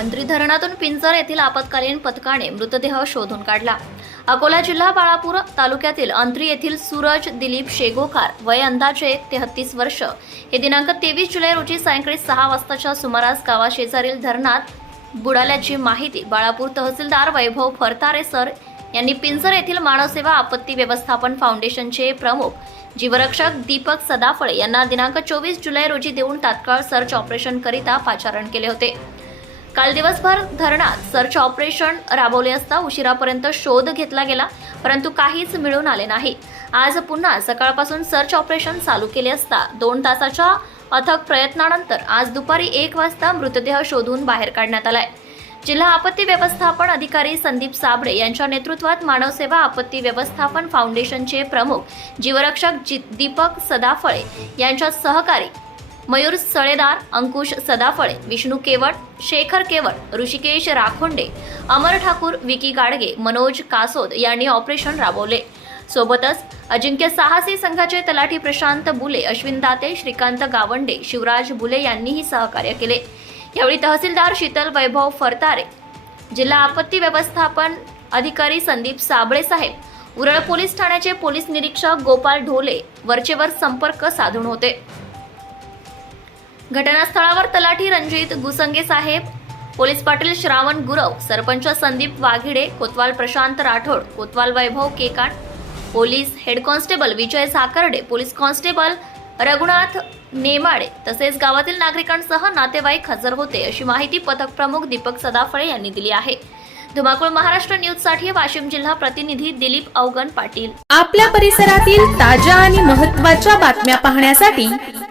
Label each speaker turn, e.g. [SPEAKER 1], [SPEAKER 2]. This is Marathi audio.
[SPEAKER 1] अंत्री धरणातून पिंजर येथील आपत्कालीन पथकाने मृतदेह शोधून काढला. अकोला जिल्हा बाळापूर तालुक्यातील अंत्री येथील सूरज दिलीप शेगोकार वय अंदाजे तेहतीस वर्ष. हे दिनांक तेवीस जुलै रोजी सायंकाळी सहा वाजताच्या सुमारास गावाशेजारील धरणात बुडाल्याची माहिती बाळापूर तहसीलदार वैभव फरतारे सर यांनी पिंजर येथील मानवसेवा आपत्ती व्यवस्थापन फाउंडेशनचे प्रमुख जीवरक्षक दीपक सदाफळे यांना दिनांक चोवीस जुलै रोजी देऊन तात्काळ सर्च ऑपरेशन करिता पाचारण केले होते. काल दिवसभर धरणात सर्च ऑपरेशन राबवले असता उशिरापर्यंत शोध घेतला गेला परंतु काहीच मिळून आले नाही. आज पुन्हा सकाळपासून सर्च ऑपरेशन चालू केले असता दोन तासाच्या अथक प्रयत्नानंतर आज दुपारी एक वाजता मृतदेह शोधून बाहेर काढण्यात आलाय. जिल्हा आपत्ती व्यवस्थापन अधिकारी संदीप साबळे यांच्या नेतृत्वात मानवसेवा आपत्ती व्यवस्थापन फाउंडेशनचे प्रमुख जीवरक्षक जी- दीपक सदाफळे यांच्या सहकारी मयूर सळेदार अंकुश सदाफळे विष्णू केवट शेखर केवट ऋषिकेश राखोंडे अमर ठाकूर विकी गाडगे मनोज कासोद यांनी ऑपरेशन राबवले. सोबतच अजिंक्य साहसी संघाचे तलाठी प्रशांत बुले अश्विन दाते श्रीकांत गावंडे शिवराज बुले यांनीही सहकार्य केले. यावेळी तहसीलदार शीतल वैभव फरतारे जिल्हा आपत्ती व्यवस्थापन अधिकारी संदीप साबळे साहेब उरळ पोलीस ठाण्याचे पोलीस निरीक्षक गोपाल ढोले वरचेवर संपर्क साधून होते. घटनास्थळावर तलाठी रणजित गुसंगे साहेब पोलीस पाटील श्रावण गुरव सरपंच संदीप वाघिडे कोतवाल प्रशांत राठोड कोतवाल Vaibhav Kekat police head constable Vijay Sakarde police constable Raghunath Nemade तसेच गावातील नागरिकांसह नातेवाईक हजर होते अशी माहिती पथक प्रमुख दीपक सदाफळे यांनी दिली आहे. धुमाकूळ महाराष्ट्र न्यूजसाठी वाशिम जिल्हा प्रतिनिधी दिलीप अवगण पाटील.
[SPEAKER 2] आपल्या परिसरातील ताज्या आणि महत्त्वाच्या बातम्या पाहण्यासाठी